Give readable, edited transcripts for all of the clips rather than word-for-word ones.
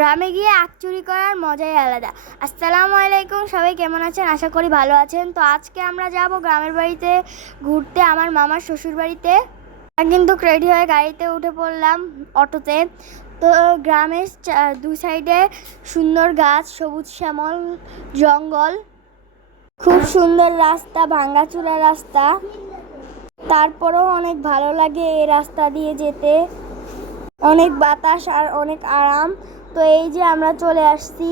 গ্রামে গিয়ে আখ চুরি করার মজাই আলাদা। আসসালামু আলাইকুম, সবাই কেমন আছেন? আশা করি ভালো আছেন। তো আজকে আমরা যাব গ্রামের বাড়িতে ঘুরতে, আমার মামার শ্বশুর বাড়িতে। কিন্তু রেডি হয়ে গাড়িতে উঠে পড়লাম, অটোতে। তো গ্রামের দুই সাইডে সুন্দর গাছ, সবুজ শ্যামল জঙ্গল, খুব সুন্দর রাস্তা, ভাঙ্গাচুরা রাস্তা। তারপরেও অনেক ভালো লাগে এই রাস্তা দিয়ে যেতে, অনেক বাতাস আর অনেক আরাম। তো এই যে আমরা চলে আসছি।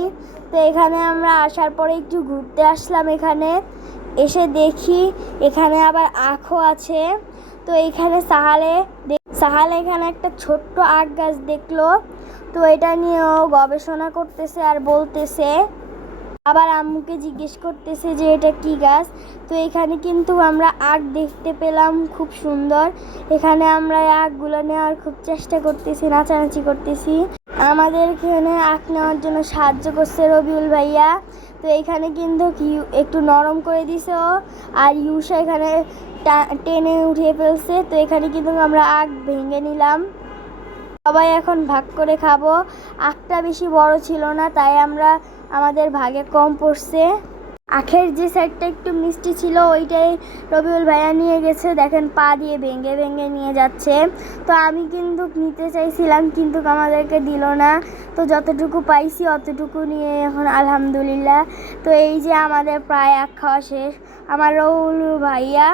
তো এখানে আমরা আসার পরে একটু ঘুরতে আসলাম। এখানে এসে দেখি এখানে আবার আখও আছে। তো এইখানে সাহালে এখানে একটা ছোট্ট আখ গাছ দেখলো। তো এটা নিয়েও গবেষণা করতেছে আর বলতেছে, আবার আম্মুকে জিজ্ঞেস করতেছে যে এটা কি গাছ। তো এখানে কিন্তু আমরা আখ দেখতে পেলাম, খুব সুন্দর। এখানে আমরা আখগুলো নেওয়ার খুব চেষ্টা করতেছি, নাচানাচি করতেছি। আমাদের এখানে আখ নেওয়ার জন্য সাহায্য করছে রবিউল ভাইয়া। তো এখানে কিন্তু একটু নরম করে দিছে ও, আর ইউসা এখানে টেনে উঠিয়ে ফেলছে। তো এখানে কিন্তু আমরা আখ ভেঙে নিলাম, সবাই এখন ভাগ করে খাবো। আখটা বেশি বড় ছিল না, তাই আমাদের ভাগে কম পড়ছে। আখের যে সাইডটা একটু মিষ্টি ছিল ওইটাই রবিউল ভাইয়া নিয়ে গেছে। দেখেন পা দিয়ে ভেঙে ভেঙে নিয়ে যাচ্ছে। তো আমি কিন্তু নিতে চাইছিলাম, কিন্তু আমাদেরকে দিল না। তো যতটুকু পাইছি অতটুকু নিয়ে এখন আলহামদুলিল্লাহ। তো এই যে আমাদের প্রায় আখ খাওয়া শেষ। আমার রবিউল ভাইয়া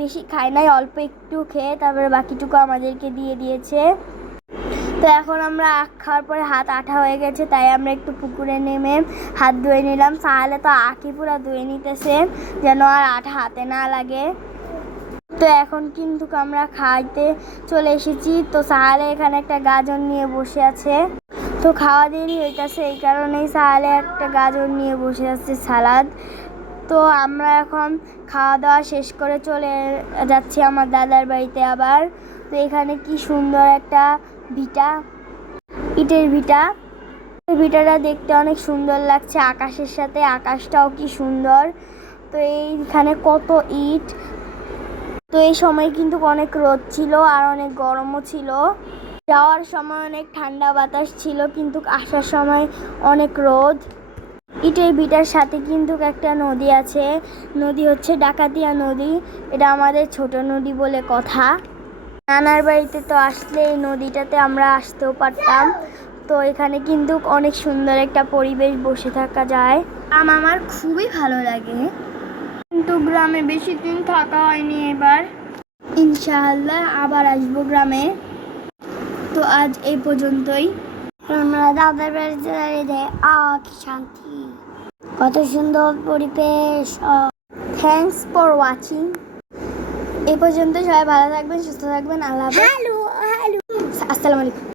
বেশি খায় নাই, অল্প একটু খেয়ে তারপরে বাকিটুকু আমাদেরকে দিয়ে দিয়েছে। তো এখন আমরা আখ খাওয়ার পরে হাত আঠা হয়ে গেছে, তাই আমরা একটু পুকুরে নেমে হাত ধুয়ে নিলাম। সাহালে তো আখই পুরো ধুয়ে নিতেছে যেন আর আঠা হাতে না লাগে। তো এখন কিন্তু আমরা খাইতে চলে এসেছি। তো সাহালে এখানে একটা গাজর নিয়ে বসে আছে। তো খাওয়া দেরি হইতেছে, এই কারণেই সাহালে একটা গাজর নিয়ে বসে আছে, সালাদ। তো আমরা এখন খাওয়া দাওয়া শেষ করে চলে যাচ্ছি আমার দাদার বাড়িতে আবার। তো এখানে কি সুন্দর একটা ভিটা, ইটের ভিটা। এই ভিটাটা দেখতে অনেক সুন্দর লাগছে আকাশের সাথে, আকাশটাও কি সুন্দর। তো এইখানে কত ইট। তো এই সময় কিন্তু অনেক রোদ ছিল আর অনেক গরমও ছিল। যাওয়ার সময় অনেক ঠান্ডা বাতাস ছিল, কিন্তু আসার সময় অনেক রোদ। ইটের ভিটার সাথে কিন্তু একটা নদী আছে, নদী হচ্ছে ডাকাতিয়া নদী। এটা আমাদের ছোট নদী বলে কথা। নানার বাড়িতে তো আসলে এই নদীটাতে আমরা আসতেও পারতাম। তো এখানে কিন্তু অনেক সুন্দর একটা পরিবেশ, বসে থাকা যায়। আমার খুবই ভালো লাগে, কিন্তু গ্রামে বেশি দিন থাকা হয়নি এবার। ইনশাআল্লাহ আবার আসবো গ্রামে। তো আজ এই পর্যন্তই। আমরা দাদার বাড়িতে দাঁড়িয়ে কি শান্তি, কত সুন্দর পরিবেশ। Thanks for watching. এই পর্যন্ত, সবাই ভালো থাকবেন, সুস্থ থাকবেন। আল্লাহ হাফেজ। আসসালামু আলাইকুম।